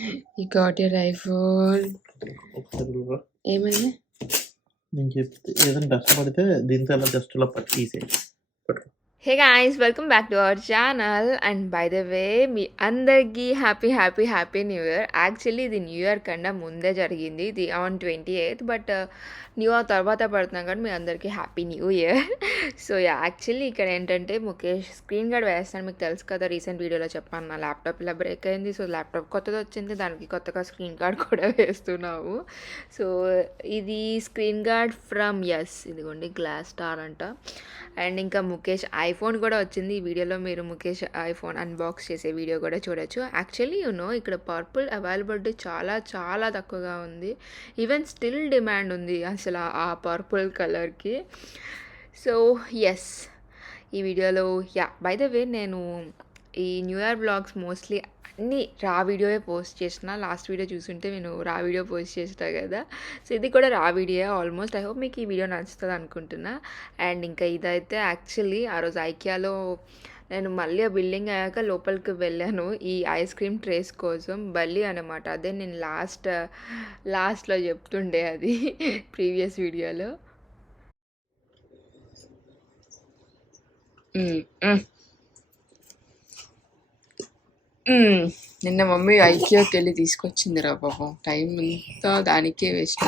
You got your iPhone. ఏమైంది? నేను చెప్తే ఏదైనా డస్ట్ పడితే దీంతో అలా జస్ట్ ఇలా పట్టి తీసేయి. Hey guys, welcome back to our channel. And by the way, మీ అందరికీ హ్యాపీ న్యూ ఇయర్. యాక్చువల్లీ ఇది న్యూ ఇయర్ కన్నా ముందే జరిగింది, ఇది on 28th, but new year తర్వాత పడుతున్నాం కానీ మీ అందరికీ happy new year. So actually ఇక్కడ ఏంటంటే ముఖేష్ స్క్రీన్ గార్డ్ వేస్తాను, మీకు తెలుసు కదా, రీసెంట్ వీడియోలో చెప్పాను నా ల్యాప్టాప్ ఇలా బ్రేక్ అయింది. సో ల్యాప్టాప్ కొత్తది వచ్చింది, దానికి కొత్తగా స్క్రీన్ గార్డ్ కూడా వేస్తున్నాము. సో ఇది స్క్రీన్ గార్డ్ ఫ్రమ్ ఇదిగోండి గ్లాస్ స్టార్ అంట. అండ్ ఇంకా ముఖేష్ ఐఫోన్ కూడా వచ్చింది. ఈ వీడియోలో మీరు ముఖేష్ ఐఫోన్ అన్బాక్స్ చేసే వీడియో కూడా చూడొచ్చు. యాక్చువల్లీ ఇక్కడ పర్పుల్ అవైలబిలిటీ చాలా తక్కువగా ఉంది. ఈవెన్ స్టిల్ డిమాండ్ ఉంది అసలు ఆ పర్పుల్ కలర్కి. సో ఎస్, ఈ వీడియోలో బై ద వే నేను ఈ న్యూ ఇయర్ బ్లాగ్స్ మోస్ట్లీ అన్నీ రా వీడియోయే పోస్ట్ చేసిన. లాస్ట్ వీడియో చూసుంటే నేను రా వీడియో పోస్ట్ చేస్తా కదా, సో ఇది కూడా రా వీడియో ఆల్మోస్ట్. ఐ హోప్ మీకు ఈ వీడియో నచ్చుతుంది అనుకుంటున్నా. అండ్ ఇంకా ఇదైతే యాక్చువల్లీ ఆ రోజు ఐకియాలో నేను మళ్ళీ ఆ బిల్డింగ్ అయ్యాక లోపలికి వెళ్ళాను ఈ ఐస్ క్రీమ్ ట్రేస్ కోసం, బల్లి అనమాట. అదే నేను లాస్ట్లో చెప్తుండే అది ప్రీవియస్ వీడియోలో. నిన్న మమ్మీ ఐకియాకి వెళ్ళి తీసుకొచ్చింది రా పాపం, టైం అంతా దానికే వేస్ట్.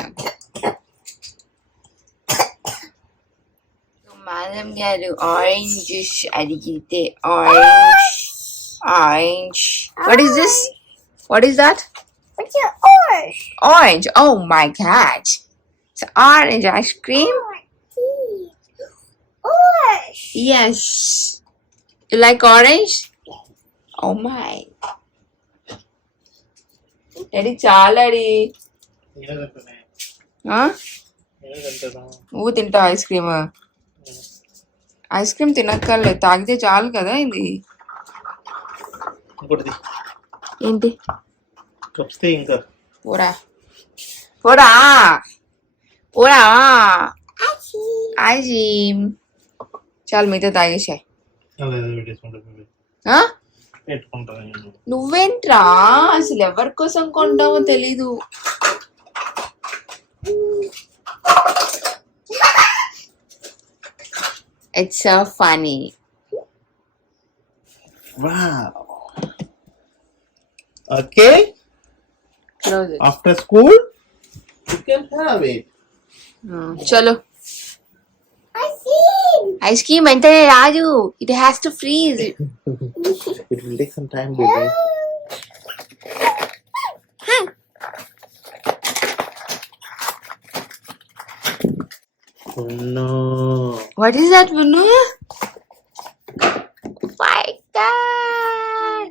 మేడం గారు ఆరెంజ్ జ్యూస్ అడిగితే orange what is this? What is that? Orange. Oh my god. It's orange ice cream. Orange. Yes. You like orange? Oh my. Daddy చాలా నువ్వు తింటావు ఐస్ క్రీమ్? ఐస్ క్రీమ్ తినక్కర్లేదు, తాగితే చాలు కదా. ఇది ఏంటి? పోరా ఐజీమ్ చాలు, మీతో తాగేసాయి. నువ్వేంట్రా అసలు ఎవరి కోసం కొంటావో తెలీదు. It's so funny. Okay, after school you can have it. చలో. ఐస్ క్రీమ్ అంటే Raju, it has to freeze. It will take some time, baby. Oh no. What is that, Vinu? My God.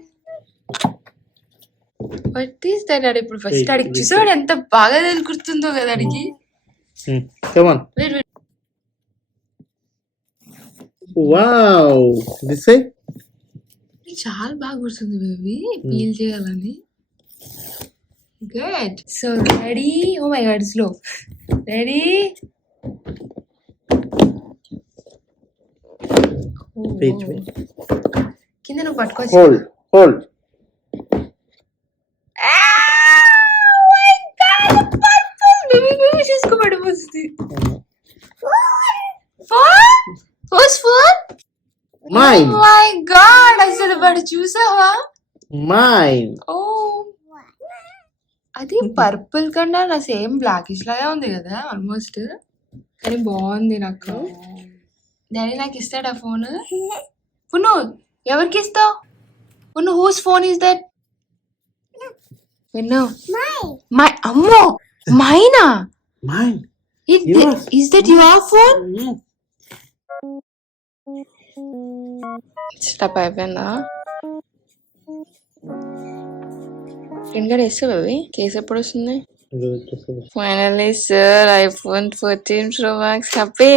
What is that? Adi ఇప్పుడు first అడిగి చూసాడు ఎంత బాగా గుర్తుందో కదా అడిగి. Come on. Wait. Wow. This way. చాలా బాగా గుర్తుంది బేబీ, పీల్ చేయాలని. Good. So ready? Oh my God, slow. Ready? కింద నువ్వు పట్టుకోవచ్చు. హోల్డ్. బేబీ చూసుకో, పడిపోతుంది. Whose phone? Mine. Oh my God, అసలు వాడు చూసావా? Mine. అది పర్పుల్ కన్నా నా సేమ్ బ్లాకిష్ లాగా ఉంది కదా ఆల్మోస్ట్, కానీ బాగుంది నాకు. డాడీ నాకు ఇస్తాడా ఫోన్? పును ఎవరికి ఇస్తావు? పును హూస్ ఫోన్ ఇస్ దట్? విన్ను మై అమ్మో మైనా? Mine. Is that your phone? Stop అయిపోయిందా? ఫ్రెండ్ గారు వేస్తా బేబీ, కేసు ఎప్పుడు వస్తుంది? Finally sir iPhone 14 Pro Max. Happy?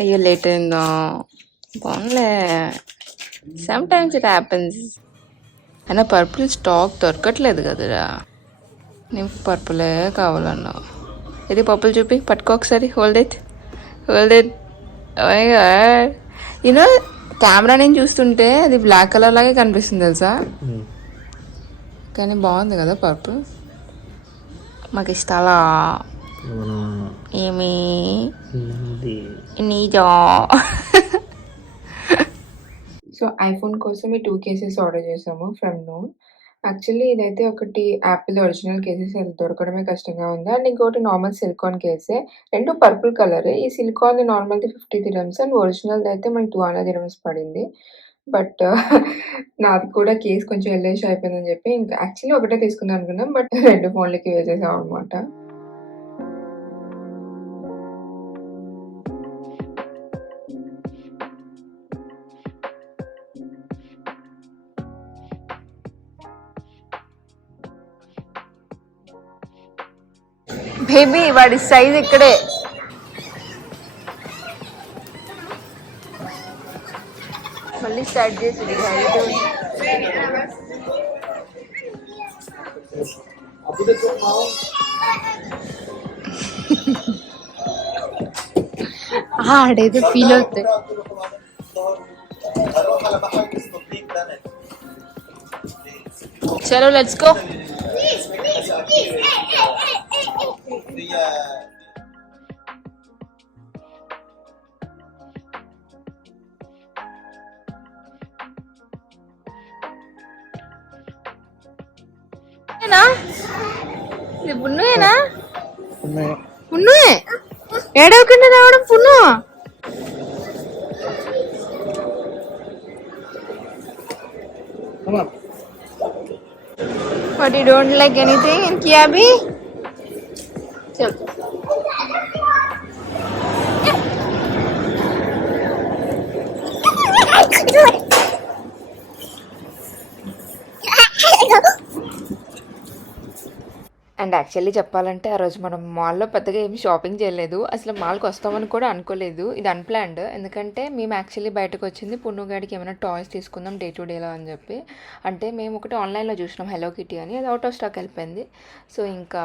అయ్యో లేట్ అయిందా? బాగుంలే, సమ్ టైమ్స్ ఇట్ హ్యాపెన్స్. అయినా పర్పుల్ స్టాక్ దొరకట్లేదు కదరా, నేను పర్పులే కావాలన్నావు. ఇది పర్పుల్ చూపి, పట్టుకో ఒకసారి. Hold it. యూనో కెమెరా నేను చూస్తుంటే అది బ్లాక్ కలర్ లాగే కనిపిస్తుంది తెలుసా. కానీ బాగుంది కదా పర్పుల్. మాకు ఇష్టాలా ఏమి నీజా. సో ఐఫోన్ కోసం ఈ 2 కేసెస్ ఆర్డర్ చేసాము ఫ్రమ్ నూన్. యాక్చువల్లీ ఇదైతే ఒకటి యాపిల్ ఒరిజినల్ కేసెస్, అది దొరకడమే కష్టంగా ఉంది. అండ్ ఇంకోటి నార్మల్ సిలికాన్ కేసే. 2 పర్పుల్ కలరే. ఈ సిలికాన్‌ది నార్మల్‌ది 50 దిరమ్స్ అండ్ ఒరిజినల్‌ది అయితే మనకి 200 దిరమ్స్ పడింది. బట్ నాది కూడా కేస్ కొంచెం యెల్లోయిష్ అయిపోయిందని చెప్పి ఇంకా యాక్చువల్లీ ఒకటే తీసుకుందాం అనుకున్నాం. బట్ 2 ఫోన్లకి వేసేసాం అనమాట. బేబీ వాడి సైజ్ ఇక్కడే. మళ్ళీ స్టార్ట్ చేసింది హైట్. ఆడేదో ఫీల్ అవుతాయి. చలో లెట్స్ గో. పున్నుయేనా? పున్నుయే ఏడవకుండా రావడం పున్ను. But you don't like anything in Kiabi? Chal. And actually చెప్పాలంటే ఆ రోజు మనం మాల్లో పెద్దగా ఏమి షాపింగ్ చేయలేదు. అసలు మాల్కి వస్తామని కూడా అనుకోలేదు. ఇది అన్‌ప్లాన్డ్. ఎందుకంటే మేము యాక్చువల్లీ బయటకు వచ్చింది పున్నుగాడికి ఏమైనా టాయ్స్ తీసుకుందాం డే టు డేలో అని చెప్పి. అంటే మేము ఒకటి ఆన్లైన్లో చూసినాం హెలో కిటీ అని, అది అవుట్ ఆఫ్ స్టాక్ వెళ్ళిపోయింది. సో ఇంకా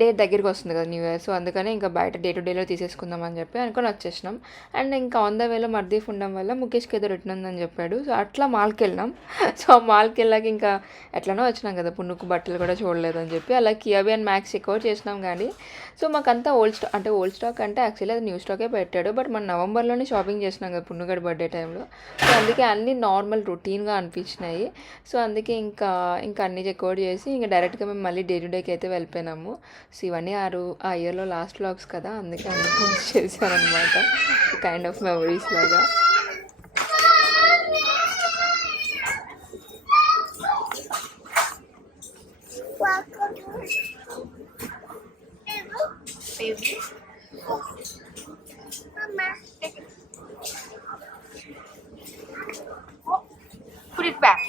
డేట్ దగ్గరికి వస్తుంది కదా న్యూ ఇయర్. సో అందుకనే ఇంకా బయట డే టు డేలో తీసేసుకుందాం అని చెప్పి అనుకొని వచ్చేసినాం. అండ్ ఇంకా ఆన్ ద వేలో మర్దీఫ్ ఉండడం వల్ల ముఖేష్కి ఏదో రిటర్న్ ఉందని చెప్పాడు. సో అట్లా మాల్కి వెళ్ళినాం. సో ఆ మాల్కి వెళ్ళాక ఇంకా ఎట్లనో వచ్చినాం కదా, పున్నుకు బట్టలు కూడా చూడలేదని చెప్పి అలా కియాబీ అండ్ మ్యాక్స్ చెక్అవుట్ చేసినాం. కానీ సో మాకంతా ఓల్డ్ స్టాక్, అంటే ఓల్డ్ స్టాక్ అంటే యాక్చువల్లీ అది న్యూ స్టాకే పెట్టాడు. బట్ మనం నవంబర్లోనే షాపింగ్ చేసినాం కదా పున్నుగడి బర్త్డే టైంలో. సో అందుకే అన్నీ నార్మల్ రొటీన్గా అనిపించినాయి. సో అందుకే ఇంకా అన్నీ చెక్అవుట్ చేసి ఇంకా డైరెక్ట్గా మేము మళ్ళీ డే టు డేకి అయితే వెళ్ళిపోయినాము. సో ఇవన్నీ ఆ ఇయర్లో లాస్ట్ వ్లాగ్స్ కదా, అందుకే అన్ని పోస్ట్ చేశాను అనమాట, కైండ్ ఆఫ్ మెమరీస్ లాగా. Put it back.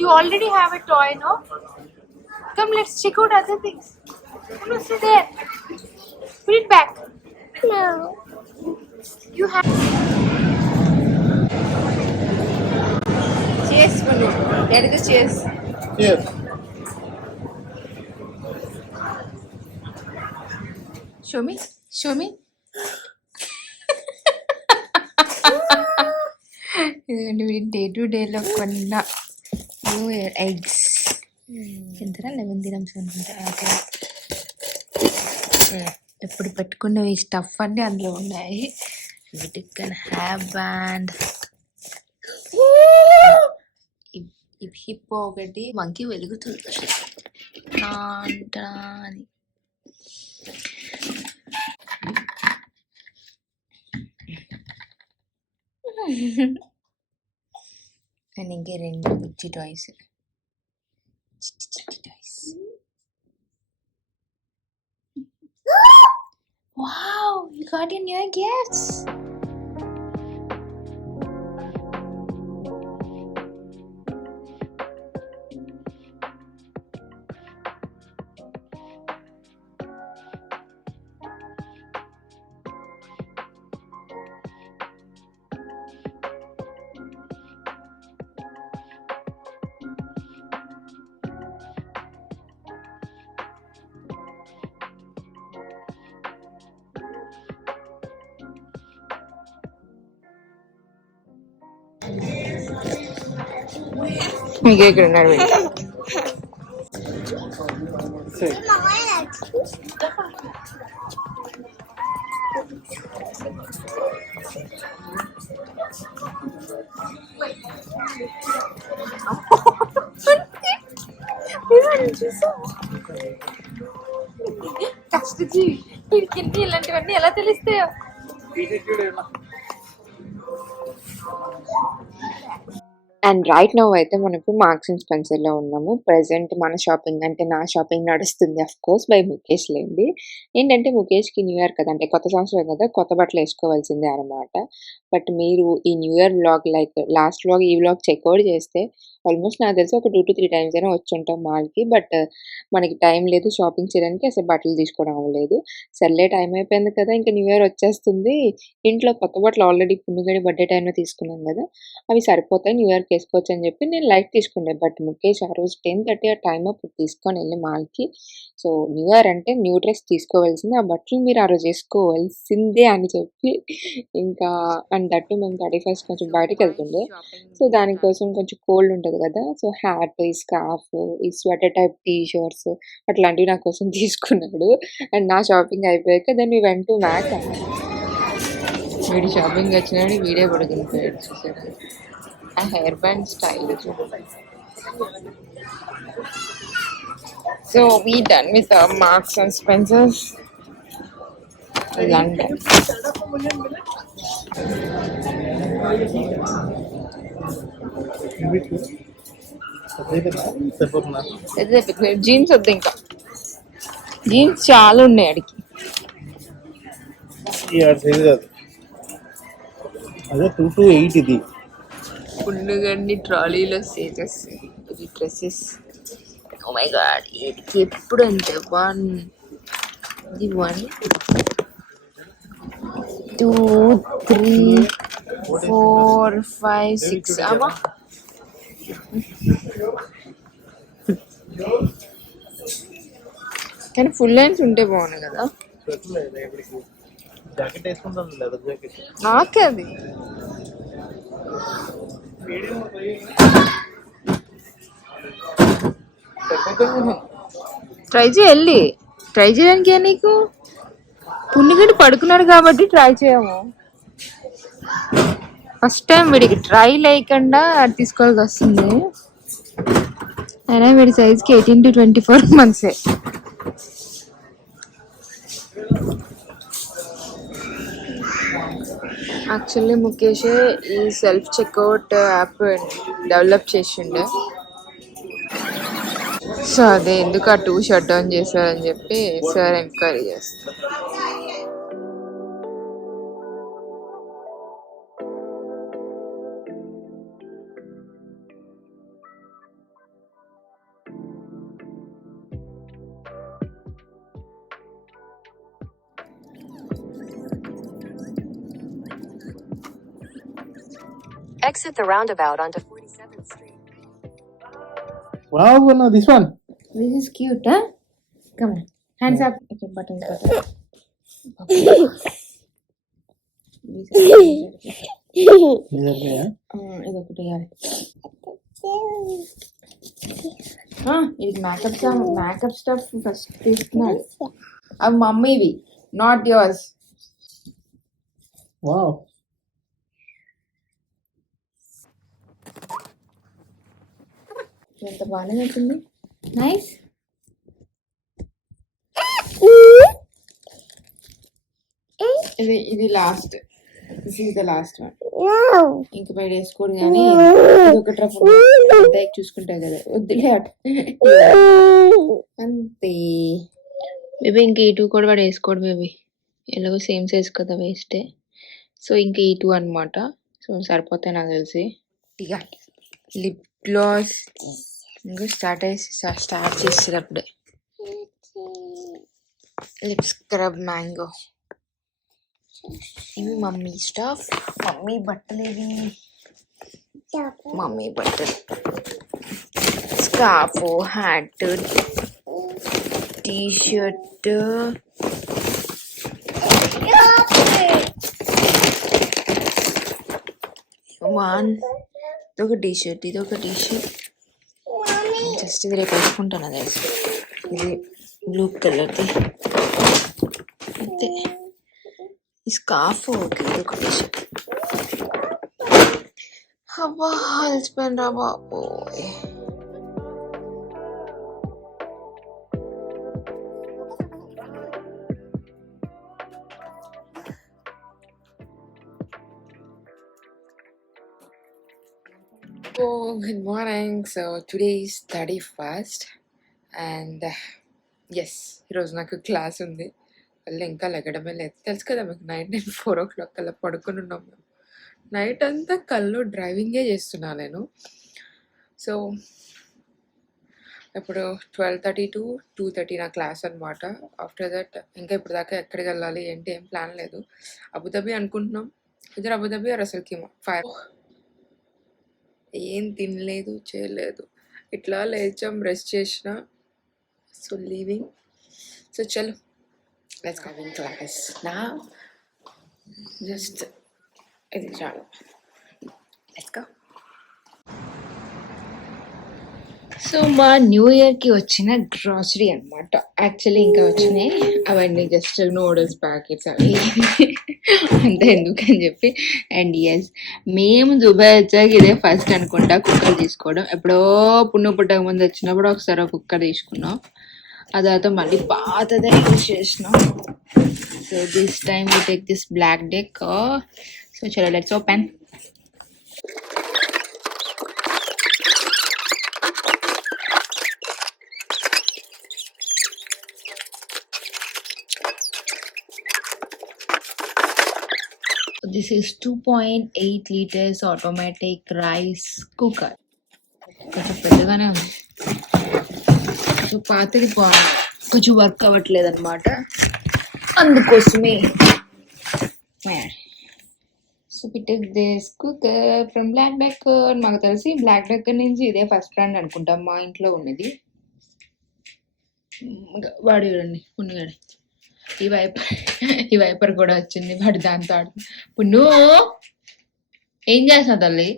You already have a toy, no? Come, let's check out other things. Come on, sit there. Put it back. No. You have. Cheers, Manu. Daddy, the cheers. Yes. Show me. Show me. ఇదిగోండి day to డేలో కొన్న new year eggs. ఎంతరా 11 dirhams అనుకుంటా. ఎప్పుడు పెట్టుకున్నవి stuff అన్నీ అందులో ఉన్నాయి. వీటికి హ్యావ్ బ్యాండ్, హిప్పో ఒకటి, మంకీ వెలుగుతుంది అని. అండ్ ఇంకే 2 పిచ్చి toys. Wow, you got your new gifts. మీకే ఇక్కడ ఉన్నాడు. కష్టజీవి వీడికి ఇలాంటివన్నీ ఎలా తెలుస్తాయో. అండ్ రైట్ నౌ అయితే మనకు మార్క్స్ అండ్ స్పెన్సర్‌లో ఉన్నాము. ప్రెజెంట్ మన షాపింగ్ అంటే నా షాపింగ్ నడుస్తుంది కోర్స్ బై ముఖేష్ లేండి. ఏంటంటే ముఖేష్‌కి న్యూ ఇయర్ కదా! అంటే కొత్త సంవత్సరం కదా! కొత్త బట్టలు ఏసుకోవాల్సిందే అనమాట. బట్ మీరు ఈ new year vlog like last vlog, ఈ వ్లాగ్ చెక్‌ఔట్ చేస్తే ఆల్మోస్ట్ నాకు తెలిసి ఒక 2-3 టైమ్స్ అయినా వచ్చుంటాం మాల్‌కి. బట్ మనకి టైం లేదు షాపింగ్ చేయడానికి. అసలు బట్టలు తీసుకోవడం అవ్వలేదు. సర్లే టైం అయిపోయింది కదా! ఇంక న్యూ ఇయర్ వచ్చేస్తుంది. ఇంట్లో కొత్త బట్టలు ఆల్రెడీ పున్నుగడి బర్త్‌డే టైమ్‌లో తీసుకున్నాం కదా! అవి సరిపోతాయి న్యూ ఇయర్‌కి ఏసుకోవచ్చు అని చెప్పి నేను లైట్ తీసుకుండే. బట్ ముఖేష్ ఆ రోజు 10:30 ఆ టైం అప్పుడు తీసుకొనెళ్ళి మాల్‌కి సో, న్యూ ఇయర్ అంటే న్యూ డ్రెస్ తీసుకోవాల్సిందే. ఆ బట్టలు మీరు ఆ రోజు ఏసుకోవాల్సిందే అని చెప్పి ఇంకా అండ్ దట్ మేము 31st కొంచెం బయటకెళ్తుండే. సో, దానికోసం కొంచెం కోల్డ్ ఉంటది కదా! సో, హ్యాట్, ఈ స్కార్ఫ్, ఈ స్వెటర్ టైప్ టీ షర్ట్స్ అట్లాంటివి నా కోసం తీసుకున్నాడు. అండ్ నా షాపింగ్ అయిపోయాక then we went to Mac. వీడి షాపింగ్ వచ్చినాడు వీడే పడుకునిపోయాడు చూసారా. ఆ హెయిర్ బ్యాండ్ స్టైల్ చూడండి. So we done with our Marks and Spencers London. Jeans వద్దు ఇంకా జీన్స్ చాలా ఉన్నాయి అడిగి అదే 2 to 8 ఇది పుండుగడ్డి ట్రాలీలో సేజెస్ ఇది డ్రెస్సెస్. ఓ మై గాడ్ ఇది ఎప్పుడు అంటే 1 2 3 4 5 6 అమ్మా కానీ ఫుల్ లైన్స్ ఉంటే బాగున్నాయి కదా. జాకెట్ వేసుకుంటాను లెదర్ జాకెట్ నాకే అది ట్రై చేయాలి. ట్రై చేయడానికి నీకు పుణ్యగడ్డి పడుకున్నాడు కాబట్టి ట్రై చేయము. ఫస్ట్ టైం వీడికి ట్రై లేకుండా తీసుకోవాల్సి వస్తుంది. అయినా వీడి సైజ్కి 18 to 24 months. యాక్చువల్లీ ముఖేష్ ఈ సెల్ఫ్ చెక్అవుట్ యాప్ డెవలప్ చేసిండే. సో అదే ఎందుకు ఆ 2 షట్ డౌన్ చేశారని చెప్పి సార్ ఎంక్వైరీ చేస్తారు. Exit the roundabout onto 47th Street. Wow, no, this one. This is cute, huh? Come on. Hands up. Okay, buttons. ఇదొకటి ఇది మేకప్ స్టఫ్ ఫస్ట్ తీసుకున్నాడు. అవి మమ్మీవి నాట్ యువర్స్. వావ్ ఎంత బాగానే నచ్చింది. నైస్. ఇది last. This is the last one. ఇంక బయట వేసుకోడు కానీ ఇదొకటి రఫ్ చూసుకుంటాయి కదా వద్దులే అటు అంతే. బేబీ ఇంక ఈ 2 కూడా వాడు వేసుకోడు బేబీ. ఎలాగో సేమ్ సైజ్ కదా వేస్టే. సో ఇంక ఈ 2 అనమాట. సో సరిపోతాయి నాకు తెలిసి. లిప్ గ్లాస్ ఇంకా స్టార్ట్ చేస్తారు అప్పుడే. Lip scrub mango. ఇవి మమ్మీ స్టఫ్. మమ్మీ బట్టలు ఇవి. మమ్మీ బట్టలు స్కార్ఫ్, హ్యాట్, టీ షర్ట్, ఇదొక టీ షర్ట్, ఇదొక టీ షర్ట్. జస్ట్ ఇది రేపు వేసుకుంటాను అది. ఇది బ్లూ కలర్ది అయితే ఈ స్కార్ఫ్ ఓకే ఒకటేసి అబ్బా అలసిపోయిన రా బాబోయ్. Good morning. So today is 31st and yes, ఈరోజు నాకు క్లాస్ ఉంది. మళ్ళీ ఇంకా లెగడమే లేదు. తెలుసు కదా మీకు, నైట్ నేను 4 o'clock కల్లా పడుకొని ఉన్నాం మేము. నైట్ అంతా కల్లో డ్రైవింగే చేస్తున్నా నేను. సో ఇప్పుడు 12:30 to 2:30 నా క్లాస్ అనమాట. ఆఫ్టర్ దట్ ఇంకా ఇప్పుడు దాకా ఎక్కడికి వెళ్ళాలి ఏంటి ఏం ప్లాన్ లేదు. అబుదాబి అనుకుంటున్నాం. ఇద్దరు అబుదాబి ఆర్ అసలు కీమా 5 ఏం తినలేదు చేయలేదు, ఇట్లా లేచాం రెస్ట్ చేసిన. So leaving. సో చలో లెట్స్ గో ఇన్ క్లాస్ నా. జస్ట్ ఇది చాలు, లెట్స్ గో. సో మా న్యూ ఇయర్కి వచ్చిన గ్రాసరీ అనమాట. యాక్చువల్లీ ఇంకా వచ్చినాయి అవన్నీ జస్ట్ నూడిల్స్ ప్యాకెట్స్ అవి అంత ఎందుకని చెప్పి. అండ్ ఎస్, మేము దుబాయ్ వచ్చాక ఇదే ఫస్ట్ అనుకుంటా కుక్కర్ తీసుకోవడం. ఎప్పుడో పుట్టక ముందు వచ్చినప్పుడు ఒకసారి ఒక కుక్కర్ తీసుకున్నాం, ఆ తర్వాత మళ్ళీ పాతదే యూజ్ చేసినాం. So this time we take this Black Deck. So చలో let's open. This is 2.8 liters automatic rice cooker. కొంచెం పెద్దగానే ఉంది, కొంచెం పాతది బాగుంది, కొంచెం వర్క్ అవ్వట్లేదు అనమాట, అందుకోసమే. So pick this cooker from Black Decker. మాకు తెలిసి బ్లాక్ డెక్కర్ నుంచి ఇదే ఫస్ట్ బ్రాండ్ అనుకుంటాం మా ఇంట్లో ఉన్నది. వాడు చూడండి పుణ్యగాడు, ఈ వైపర్ కూడా వచ్చింది వాడు దాంతో ఆడు. పున్ను ఏం చేస్తావు తల్లి?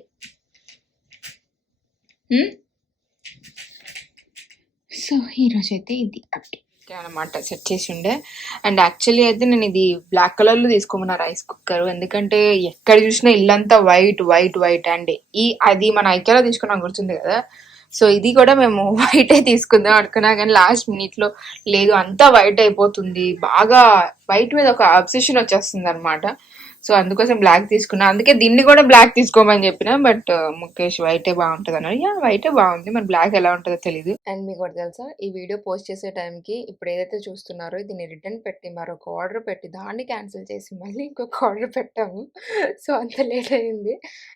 సో ఈరోజు అయితే ఇది అప్డేట్ అనమాట, సెట్ చేసి ఉండే. అండ్ యాక్చువల్లీ అయితే నేను ఇది బ్లాక్ కలర్లో తీసుకోమన్నా రైస్ కుక్కర్, ఎందుకంటే ఎక్కడ చూసినా ఇల్లంతా వైట్ వైట్ వైట్. అండ్ అది మన ఐక్యాలో తీసుకున్నాం గుర్తుంది కదా. సో ఇది కూడా మేము వైటే తీసుకుందాం అనుకున్నా కానీ లాస్ట్ మినిట్లో లేదు, అంతా వైట్ అయిపోతుంది, బాగా వైట్ మీద ఒక అబ్సెషన్ వచ్చేస్తుంది అనమాట. సో అందుకోసం బ్లాక్ తీసుకున్నా, అందుకే దీన్ని కూడా బ్లాక్ తీసుకోమని చెప్పిన. బట్ ముఖేష్ వైటే బాగుంటుంది అన్నాడు. యా వైటే బాగుంది, మరి బ్లాక్ ఎలా ఉంటుందో తెలియదు. అండ్ మీకు ఒకటి తెలుసా, ఈ వీడియో పోస్ట్ చేసే టైంకి ఇప్పుడు ఏదైతే చూస్తున్నారో దీన్ని రిటర్న్ పెట్టి మరొక ఆర్డర్ పెట్టి దాన్ని క్యాన్సిల్ చేసి మళ్ళీ ఇంకొక ఆర్డర్ పెట్టాము. సో అంత లేట్ అయింది.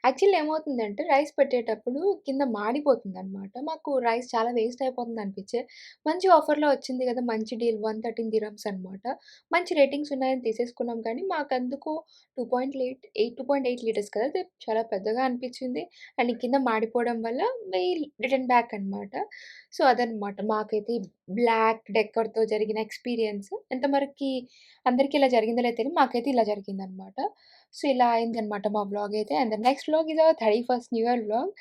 యాక్చువల్లీ ఏమవుతుందంటే రైస్ పెట్టేటప్పుడు కింద మాడిపోతుంది అనమాట. మాకు రైస్ చాలా వేస్ట్ అయిపోతుంది అనిపించే. మంచి ఆఫర్లో వచ్చింది కదా, మంచి డీల్, 113 dirhams అనమాట. మంచి రేటింగ్స్ ఉన్నాయని తీసేసుకున్నాం, కానీ మాకందుకు 2.8 లీటర్స్ కదా, అది చాలా పెద్దగా అనిపించింది. అండ్ కింద మాడిపోవడం వల్ల రిటర్న్ బ్యాక్ అనమాట. సో అదనమాట మాకైతే బ్లాక్ డెక్కర్తో జరిగిన ఎక్స్పీరియన్స్. ఎంతవరకు అందరికీ ఇలా జరిగిందో లేదో తెలియదు, మాకైతే ఇలా జరిగిందనమాట. సో ఇలా అయిందనమాట మా వ్లాగ్ అయితే. And the next vlog is our 31st new year vlog.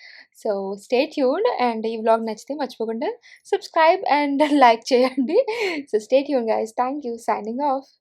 So stay tuned. And ఈ వ్లాగ్ నచ్చితే మర్చిపోకుండా సబ్స్క్రైబ్ అండ్ లైక్ చేయండి. So stay tune guys, thank you, signing off.